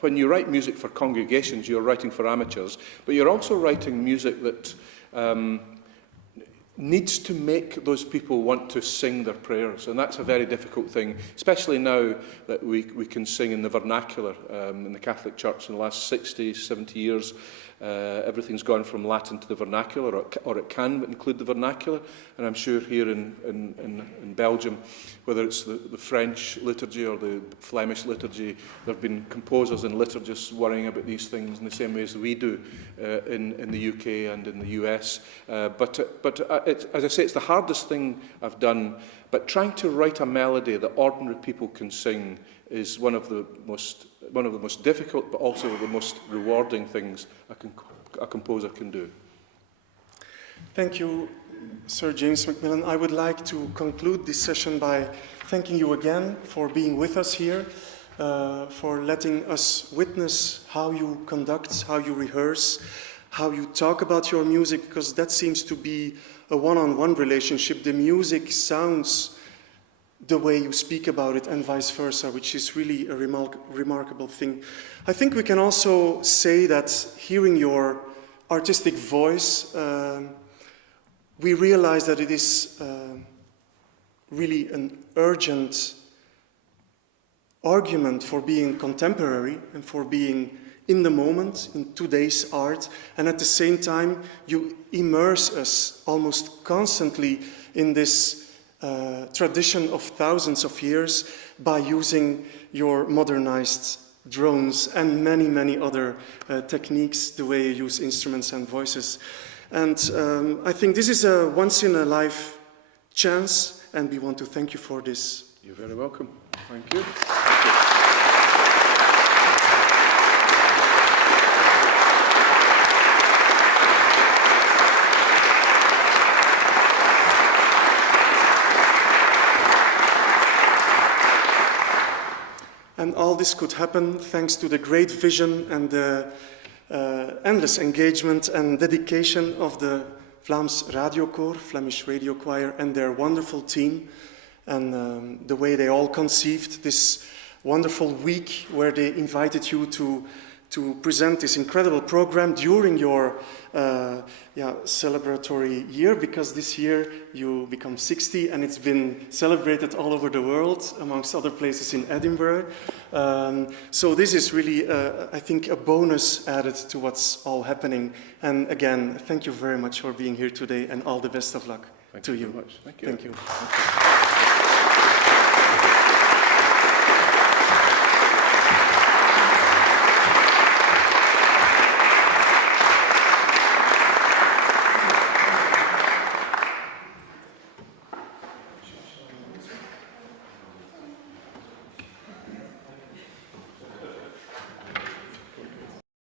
When you write music for congregations, you're writing for amateurs, but you're also writing music that needs to make those people want to sing their prayers, and that's a very difficult thing, especially now that we can sing in the vernacular in the Catholic Church in the last 60, 70 years. Everything's gone from Latin to the vernacular, or it can include the vernacular, and I'm sure here in Belgium, whether it's the French liturgy or the Flemish liturgy, there have been composers and liturgists worrying about these things in the same way as we do in the UK and in the US. But as I say, it's the hardest thing I've done, but trying to write a melody that ordinary people can sing is one of the most difficult, but also the most rewarding things a composer can do. Thank you, Sir James MacMillan. I would like to conclude this session by thanking you again for being with us here, for letting us witness how you conduct, how you rehearse, how you talk about your music, because that seems to be a one-on-one relationship. The music sounds the way you speak about it and vice versa, which is really a remarkable thing. I think we can also say that hearing your artistic voice, we realize that it is really an urgent argument for being contemporary and for being in the moment, in today's art, and at the same time you immerse us almost constantly in this tradition of thousands of years by using your modernized drones and many, many other techniques, the way you use instruments and voices. And I think this is a once-in-a-life chance, and we want to thank you for this. You're very welcome. Thank you. And all this could happen thanks to the great vision and the endless engagement and dedication of the Vlaams Radiokoor, Flemish Radio Choir, and their wonderful team, and the way they all conceived this wonderful week where they invited you to present this incredible program during your celebratory year, because this year you become 60 and it's been celebrated all over the world, amongst other places in Edinburgh. So this is really, I think, a bonus added to what's all happening. And again, thank you very much for being here today, and all the best of luck to you. Thank you very much. Thank you. Thank you.